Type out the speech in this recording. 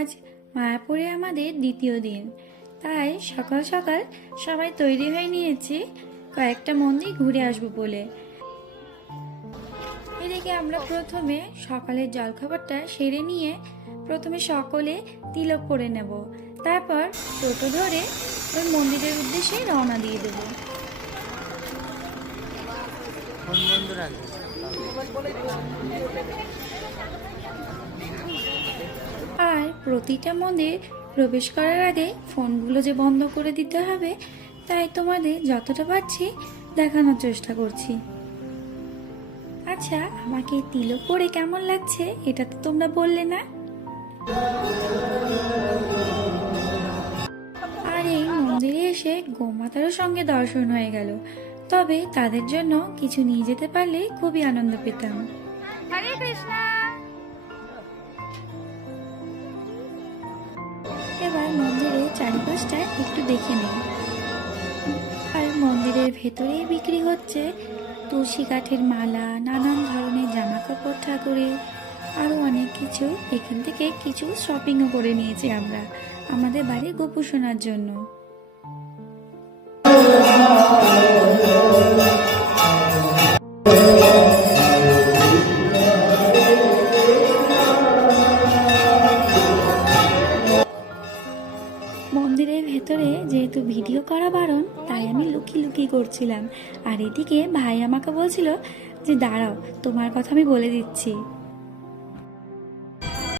আজ মায়াপুরে আমাদের দ্বিতীয় দিন, তাই সকাল সকাল সবাই তৈরি হয়ে নিয়েছি কয়েকটা মন্দির ঘুরে আসবো বলে। এদিকে আমরা প্রথমে সকালের জলখাবারটা সেরে নিয়ে প্রথমে সকলে তিলক করে নেব, তারপর টোটো ধরে ওই মন্দিরের উদ্দেশ্যে রওনা দিয়ে দেব। আর প্রতিটা মন্দির প্রবেশ করার আগে ফোনগুলো যে বন্ধ করে দিতে হবে, তাই তোমাদের যতটা পারছি দেখানোর চেষ্টা করছি। আচ্ছা, আমাকে তিলক পরে কেমন লাগছে এটা তো তোমরা বললে না। আর এই মন্দিরে এসে গোমাতারও সঙ্গে দর্শন হয়ে গেল, তবে তাদের জন্য কিছু নিয়ে যেতে পারলে খুবই আনন্দ পেতাম। হরে কৃষ্ণ। এবার মন্দিরের চারিপাশটা একটু দেখে নেই। আর মন্দিরের ভেতরেই বিক্রি হচ্ছে তুলসী কাঠের মালা, নানান ধরনের জামা কাপড়, ঠাকুরের আরো অনেক কিছু। এখান থেকে কিছু শপিংও করে নিয়েছি আমরা আমাদের বাড়ির গোপু সোনার জন্য। মন্দিরের ভেতরে যেহেতু ভিডিও করা বারণ, তাই আমি লুকিয়ে লুকিয়ে করছিলাম। আর এদিকে ভাই আমাকে বলছিল যে দাঁড়াও, তোমার কথা আমি বলে দিচ্ছি।